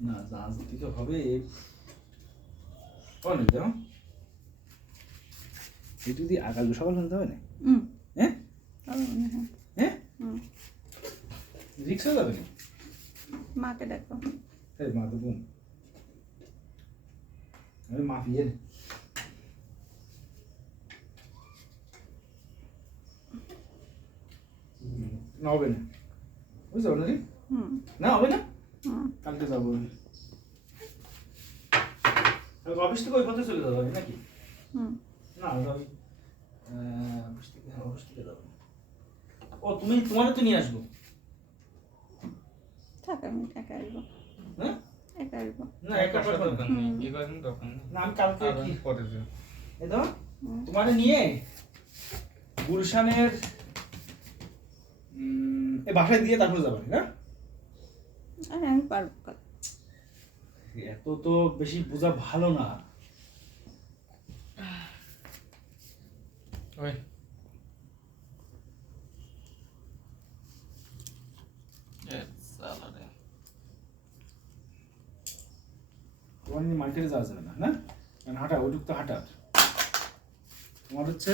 না রাজনীতি হবে অনেক দাও এই যদি আগাল সকাল শুনতে হবে না হ্যাঁ হ্যাঁ রিক্স হয়ে যাবে না মাকে দেখো এই মা তো বোন আমি মাফিয়ে না হবে না বুঝতে পারো নাকি না হবে না কালকে যাবো অফিস থেকে ওই পথে চলে যাবো আমি নাকি না আমি অফিস থেকে যাবো ও তুমি তোমারও তো নিয়ে আসবো থাক আমি একা আসবো হ্যাঁ একা আসবো না একা দোকান নেই এবার দোকান না আমি কালকে কি করে দেব এই তো তোমারে নিয়ে গুলশানের এই বাসায় দিয়ে তারপর যাবে না আরে আমি পারবো এত তো বেশি বোঝা ভালো না ওই তোমার মার্কেটে যাওয়া যাবে না না হাঁটা ওইটুক তো হাঁটার তোমার হচ্ছে